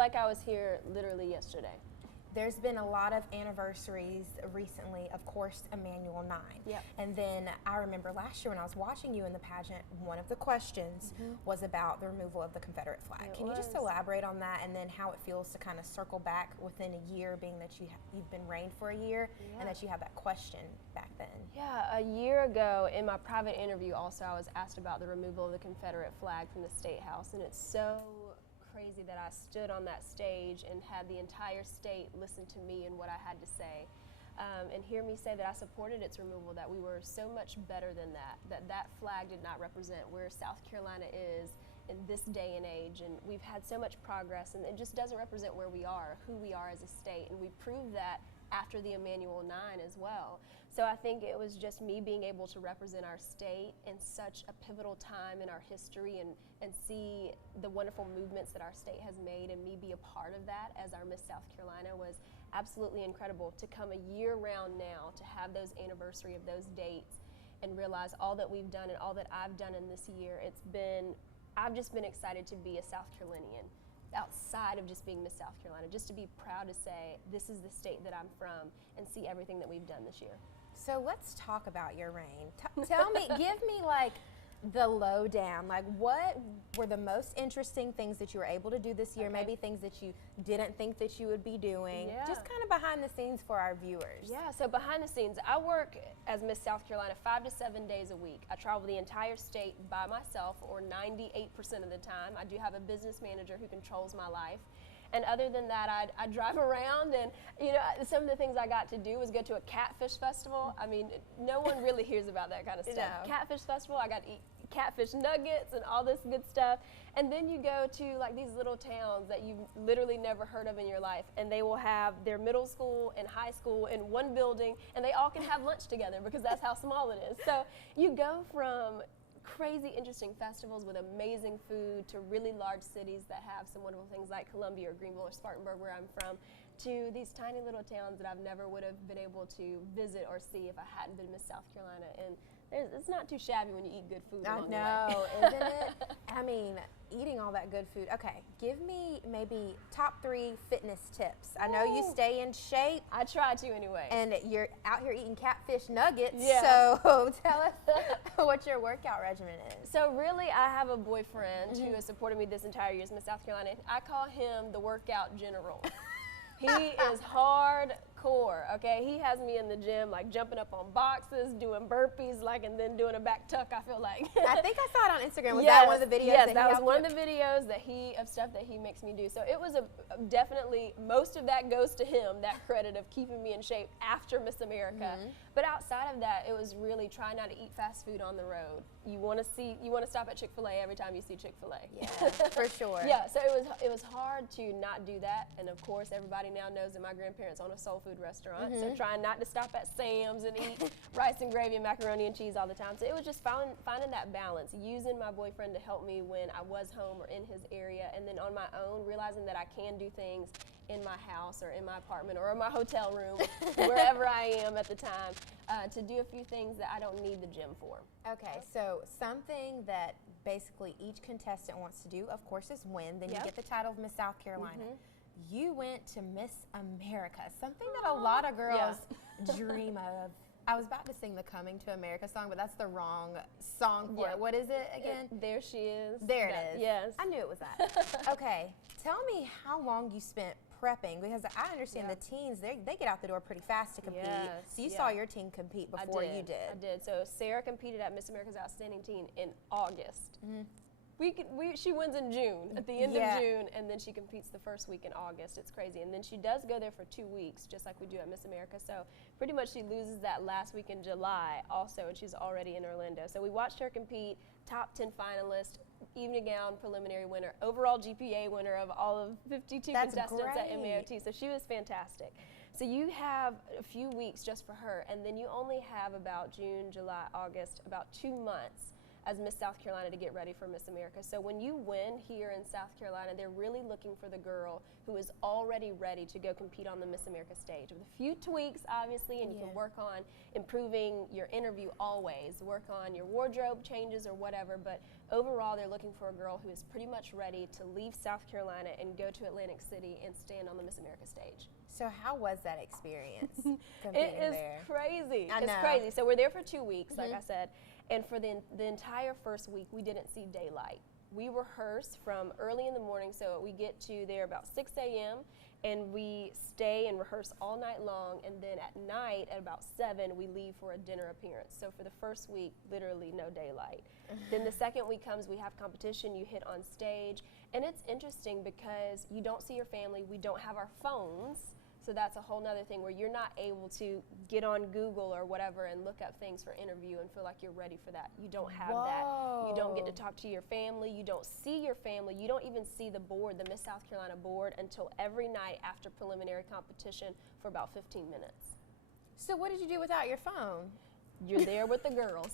like I was here literally yesterday. There's been a lot of anniversaries recently, of course, Emmanuel 9. Yep. And then I remember last year when I was watching you in the pageant, one of the questions was about the removal of the Confederate flag. Can you just elaborate on that, and then how it feels to kind of circle back within a year, being that you've been reigned for a year and that you had that question back then? Yeah, a year ago in my private interview also I was asked about the removal of the Confederate flag from the State House, and it's so crazy that I stood on that stage and had the entire state listen to me and what I had to say, and hear me say that I supported its removal, that we were so much better than that flag did not represent where South Carolina is in this day and age, and we've had so much progress, and it just doesn't represent where we are, who we are as a state, and we proved that after the Emmanuel 9 as well. So I think it was just me being able to represent our state in such a pivotal time in our history, and see the wonderful movements that our state has made, and me be a part of that as our Miss South Carolina was absolutely incredible. To come a year round now, to have those anniversary of those dates and realize all that we've done and all that I've done in this year, I've just been excited to be a South Carolinian. Outside of just being Miss South Carolina, just to be proud to say this is the state that I'm from and see everything that we've done this year. So let's talk about your reign. Tell me, give me like the lowdown. Like, what were the most interesting things that you were able to do this year? Maybe things that you didn't think that you would be doing. Just kind of behind the scenes for our viewers. Yeah, so behind the scenes, I work as Miss South Carolina 5 to 7 days a week. I travel the entire state by myself, or 98% of the time. I do have a business manager who controls my life. And other than that, I drive around, and some of the things I got to do was go to a catfish festival. I mean, no one really hears about that kind of stuff. Catfish festival, I got to eat catfish nuggets and all this good stuff. And then you go to like these little towns that you've literally never heard of in your life, and they will have their middle school and high school in one building, and they all can have lunch together because that's how small it is. So you go from crazy interesting festivals with amazing food to really large cities that have some wonderful things like Columbia or Greenville or Spartanburg, where I'm from, to these tiny little towns that I've never would have been able to visit or see if I hadn't been Miss South Carolina. And it's not too shabby when you eat good food. I know, isn't it? I mean, eating all that good food. Okay, give me maybe top 3 fitness tips. I know you stay in shape. I try to anyway. And you're out here eating catfish nuggets. So tell us what your workout regimen is. So really, I have a boyfriend who has supported me this entire year as Miss South Carolina. I call him the workout general. He is hardcore, okay? He has me in the gym, like jumping up on boxes, doing burpees, like, and then doing a back tuck, I feel like. I think I saw it on Instagram. Was that one of the videos? Yes, that was one of the videos of stuff that he makes me do. So it was definitely, most of that goes to him, that credit of keeping me in shape after Miss America. But outside of that, it was really trying not to eat fast food on the road. You want to stop at Chick-fil-A every time you see Chick-fil-A. Yeah, for sure. Yeah, so it was hard to not do that. And of course, everybody now knows that my grandparents own a soul food restaurant. So trying not to stop at Sam's and eat rice and gravy and macaroni and cheese all the time. So it was just finding that balance, using my boyfriend to help me when I was home or in his area, and then on my own, realizing that I can do things in my house or in my apartment or in my hotel room, wherever I am at the time, to do a few things that I don't need the gym for. Okay, so something that basically each contestant wants to do, of course, is win. Then you get the title of Miss South Carolina. You went to Miss America, something that a lot of girls dream of. I was about to sing the Coming to America song, but that's the wrong song for it. What is it again? There She Is. There it is. Yes. I knew it was that. Okay, tell me how long you spent prepping, because I understand the teens, they get out the door pretty fast to compete. So you saw your team compete before you did. I did. So Sarah competed at Miss America's Outstanding Teen in August. She wins in June, at the end of June, and then she competes the first week in August. It's crazy. And then she does go there for 2 weeks, just like we do at Miss America. So pretty much she loses that last week in July also, and she's already in Orlando. So we watched her compete, top 10 finalist, evening gown preliminary winner, overall GPA winner of all of 52 contestants at MAOT. So she was fantastic. So you have a few weeks just for her, and then you only have about June, July, August, about 2 months as Miss South Carolina to get ready for Miss America. So when you win here in South Carolina, they're really looking for the girl who is already ready to go compete on the Miss America stage with a few tweaks, obviously, and you can work on improving your interview always, work on your wardrobe changes or whatever, but overall they're looking for a girl who is pretty much ready to leave South Carolina and go to Atlantic City and stand on the Miss America stage. So how was that experience? It is there? crazy. I know. It's crazy. So we're there for 2 weeks, like I said, and for the entire first week, we didn't see daylight. We rehearse from early in the morning, so we get to there about 6 a.m., and we stay and rehearse all night long, and then at night at about 7 we leave for a dinner appearance. So for the first week, literally no daylight. Then the second week comes, we have competition, you hit on stage, and it's interesting because you don't see your family, we don't have our phones, so that's a whole nother thing where you're not able to get on Google or whatever and look up things for interview and feel like you're ready for that. You don't have that. You don't get to talk to your family. You don't see your family. You don't even see the board, the Miss South Carolina board, until every night after preliminary competition for about 15 minutes. So what did you do without your phone? You're there with the girls.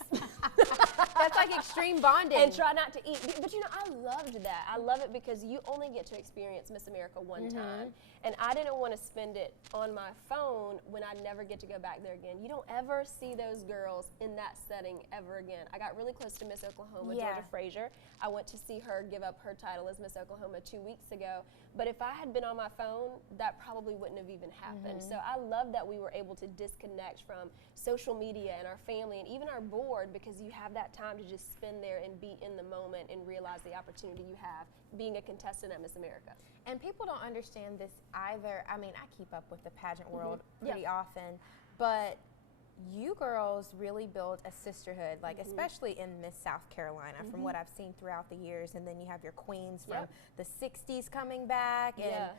That's like extreme bonding. And try not to eat. But you know, I loved that. I love it because you only get to experience Miss America one time. And I didn't want to spend it on my phone when I never get to go back there again. You don't ever see those girls in that setting ever again. I got really close to Miss Oklahoma, Georgia Frazier. I went to see her give up her title as Miss Oklahoma 2 weeks ago. But if I had been on my phone, that probably wouldn't have even happened. So I love that we were able to disconnect from social media and our family and even our board, because you have that time to just spend there and be in the moment and realize the opportunity you have being a contestant at Miss America. And people don't understand this either. I mean, I keep up with the pageant world pretty often, but you girls really build a sisterhood, like especially in Miss South Carolina, from what I've seen throughout the years. And then you have your queens from the 60s coming back and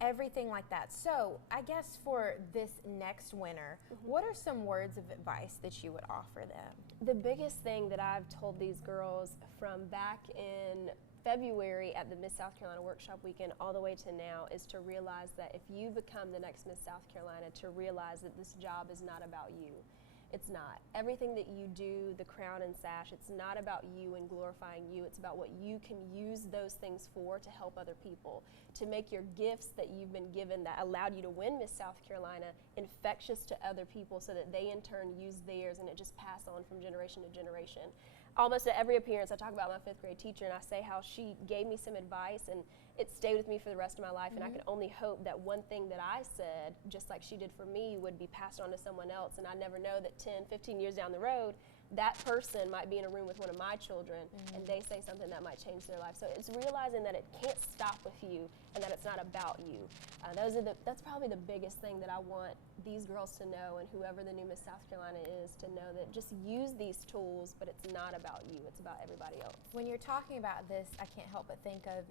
everything like that. So I guess for this next winner, what are some words of advice that you would offer them? The biggest thing that I've told these girls from back in February at the Miss South Carolina Workshop Weekend all the way to now is to realize that if you become the next Miss South Carolina, to realize that this job is not about you. It's not. Everything that you do, the crown and sash, it's not about you and glorifying you. It's about what you can use those things for to help other people, to make your gifts that you've been given that allowed you to win Miss South Carolina infectious to other people so that they in turn use theirs and it just pass on from generation to generation. Almost at every appearance, I talk about my 5th grade teacher and I say how she gave me some advice and it stayed with me for the rest of my life, and I could only hope that one thing that I said, just like she did for me, would be passed on to someone else, and I never know that 10, 15 years down the road, that person might be in a room with one of my children and they say something that might change their life. So it's realizing that it can't stop with you and that it's not about you. That's probably the biggest thing that I want these girls to know, and whoever the new Miss South Carolina is, to know that just use these tools, but it's not about you, it's about everybody else. When you're talking about this, I can't help but think of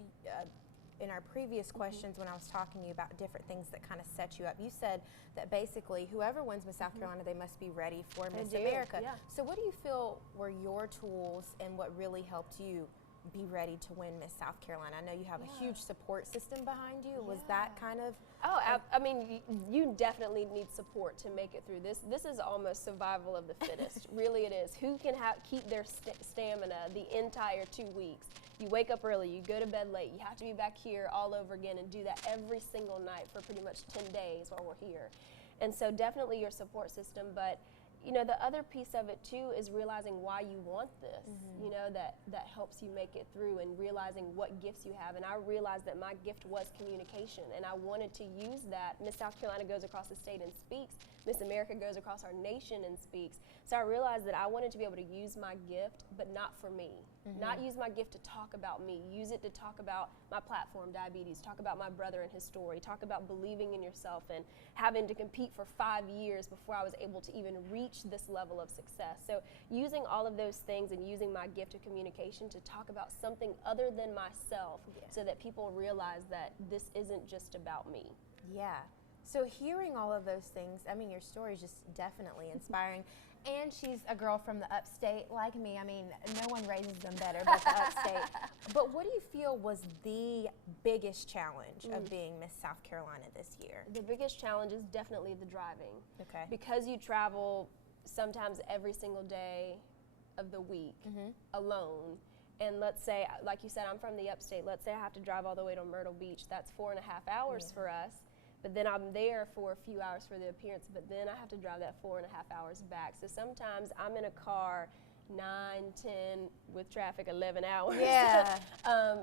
in our previous questions when I was talking to you about different things that kind of set you up, you said that basically whoever wins Miss South Carolina, they must be ready for Miss America. Yeah. So what do you feel were your tools and what really helped you be ready to win Miss South Carolina? I know you have a huge support system behind you. Was that kind of? Oh, I mean, you definitely need support to make it through this. This is almost survival of the fittest. Really it is. Who can keep their stamina the entire 2 weeks? You wake up early, you go to bed late, you have to be back here all over again and do that every single night for pretty much 10 days while we're here. And so definitely your support system, but you know, the other piece of it too is realizing why you want this, you know, that helps you make it through, and realizing what gifts you have. And I realized that my gift was communication, and I wanted to use that. Miss South Carolina goes across the state and speaks. Miss America goes across our nation and speaks. So I realized that I wanted to be able to use my gift, but not for me. Not use my gift to talk about me. Use it to talk about my platform, diabetes, talk about my brother and his story, talk about believing in yourself and having to compete for 5 years before I was able to even reach this level of success. So using all of those things and using my gift of communication to talk about something other than myself, so that people realize that this isn't just about me. Yeah. So hearing all of those things, I mean, your story is just definitely inspiring. And she's a girl from the upstate like me. I mean, no one raises them better but the upstate. But what do you feel was the biggest challenge of being Miss South Carolina this year? The biggest challenge is definitely the driving. Okay. Because you travel sometimes every single day of the week alone. And let's say, like you said, I'm from the upstate. Let's say I have to drive all the way to Myrtle Beach. That's 4.5 hours for us. But then I'm there for a few hours for the appearance, but then I have to drive that 4.5 hours back. So sometimes I'm in a car 9, 10, with traffic, 11 hours. Yeah.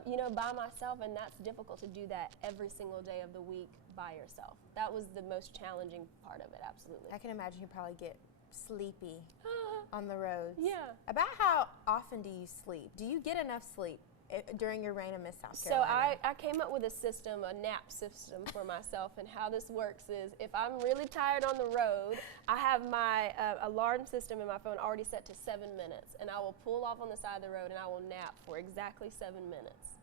You know, by myself, and that's difficult to do that every single day of the week by yourself. That was the most challenging part of it, absolutely. I can imagine you probably get sleepy on the roads. Yeah. About how often do you sleep? Do you get enough sleep during your reign of Miss South So Carolina? I came up with a system, a nap system for myself, and how this works is if I'm really tired on the road, I have my alarm system in my phone already set to 7 minutes, and I will pull off on the side of the road and I will nap for exactly 7 minutes.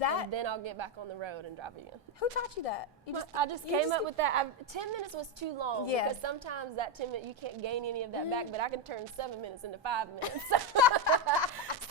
And then I'll get back on the road and drive again. Who taught you that? I just came up with that. 10 minutes was too long Yeah. because sometimes that 10 minutes, you can't gain any of that back, but I can turn 7 minutes into 5 minutes.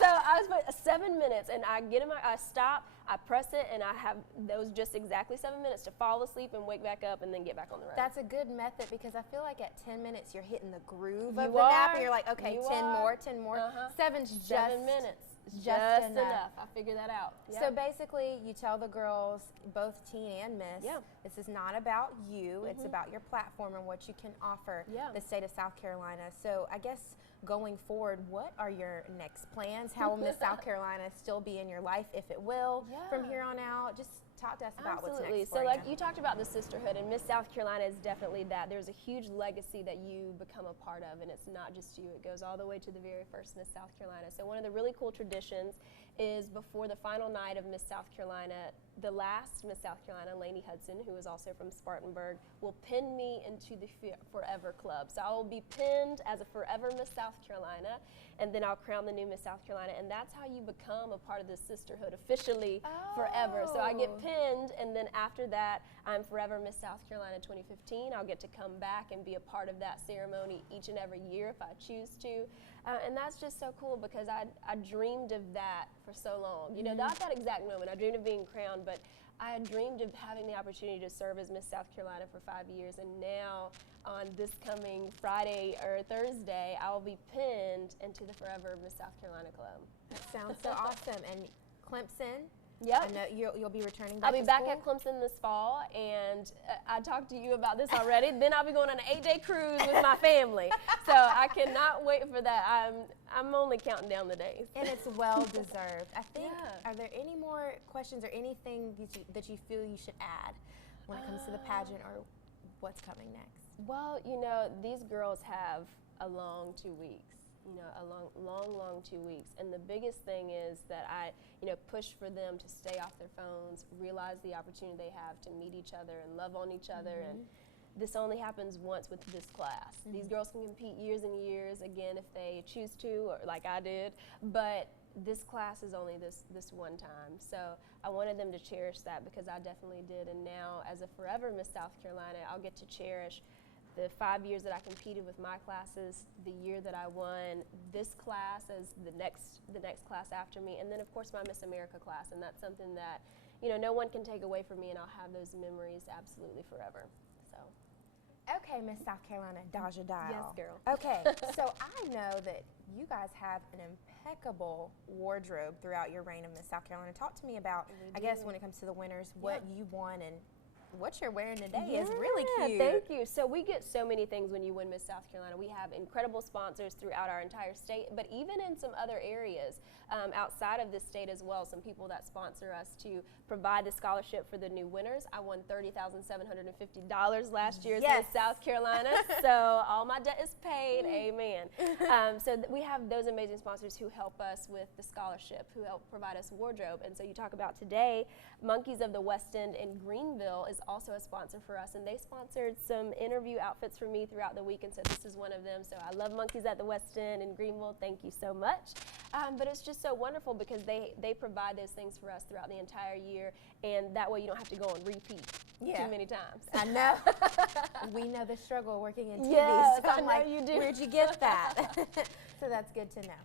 So I was 7 minutes, and I get in I stop, I press it, and I have those just exactly 7 minutes to fall asleep and wake back up and then get back on the road. That's a good method because I feel like at 10 minutes you're hitting the groove You of the nap, are. and you're like, okay, You 10 are. more, 10 more. 7's just 7 minutes. just enough. I figured that out. So basically, you tell the girls, both teen and miss, Yeah. this is not about you, it's about your platform and what you can offer the state of South Carolina. So I guess going forward, what are your next plans? How will Miss South Carolina still be in your life, if it will, from here on out? Just talk to us about what's next for So you. like you talked about the sisterhood, and Miss South Carolina is definitely that. There's a huge legacy that you become a part of, and it's not just you. It goes all the way to the very first Miss South Carolina. So one of the really cool traditions is before the final night of Miss South Carolina, the last Miss South Carolina, Lainey Hudson, who is also from Spartanburg, will pin me into the Forever Club. So I will be pinned as a Forever Miss South Carolina, and then I'll crown the new Miss South Carolina, and that's how you become a part of the sisterhood officially forever. So I get pinned, and then after that, I'm Forever Miss South Carolina 2015. I'll get to come back and be a part of that ceremony each and every year if I choose to. And that's just so cool because I dreamed of that for so long. You know, not that exact moment. I dreamed of being crowned, but I had dreamed of having the opportunity to serve as Miss South Carolina for 5 years, and now on this coming Friday or Thursday, I will be pinned into the Forever Miss South Carolina Club. That sounds so awesome. And Clemson, Yep. I know you'll be returning back I'll be to back school? at Clemson this fall, and I talked to you about this already. Then I'll be going on an 8-day cruise with my family. So I cannot wait for that. I'm only counting down the days. And it's well deserved. I think, are there any more questions or anything that you feel you should add when it comes to the pageant or what's coming next? Well, you know, these girls have a long 2 weeks. You know, a long 2 weeks. And the biggest thing is that I, you know, push for them to stay off their phones, realize the opportunity they have to meet each other and love on each other. And this only happens once with this class. These girls can compete years and years, again, if they choose to, or like I did. But this class is only this one time. So I wanted them to cherish that because I definitely did. And now, as a Forever Miss South Carolina, I'll get to cherish the 5 years that I competed with my classes, the year that I won this class as the next class after me, and then of course my Miss America class, and that's something that, you know, no one can take away from me, and I'll have those memories absolutely forever. So. Okay, Miss South Carolina, Daja Dial. Yes, girl. Okay, so I know that you guys have an impeccable wardrobe throughout your reign of Miss South Carolina. Talk to me about, I guess, when it comes to the winners, what you won and what you're wearing today is really cute. Thank you. So we get so many things when you win Miss South Carolina. We have incredible sponsors throughout our entire state, but even in some other areas outside of this state as well, some people that sponsor us to provide the scholarship for the new winners. I won $30,750 last year as Miss South Carolina, so all my debt is paid, amen. So we have those amazing sponsors who help us with the scholarship, who help provide us wardrobe. And so you talk about today, Monkeys of the West End in Greenville is also a sponsor for us, and they sponsored some interview outfits for me throughout the week, and so this is one of them. So I love Monkeys at the West End in Greenville. Thank you so much. But it's just so wonderful because they provide those things for us throughout the entire year, and that way you don't have to go and repeat too many times. I know. We know the struggle working in TV. Yes, so I'm I know like, you do. Where'd you get that? So that's good to know.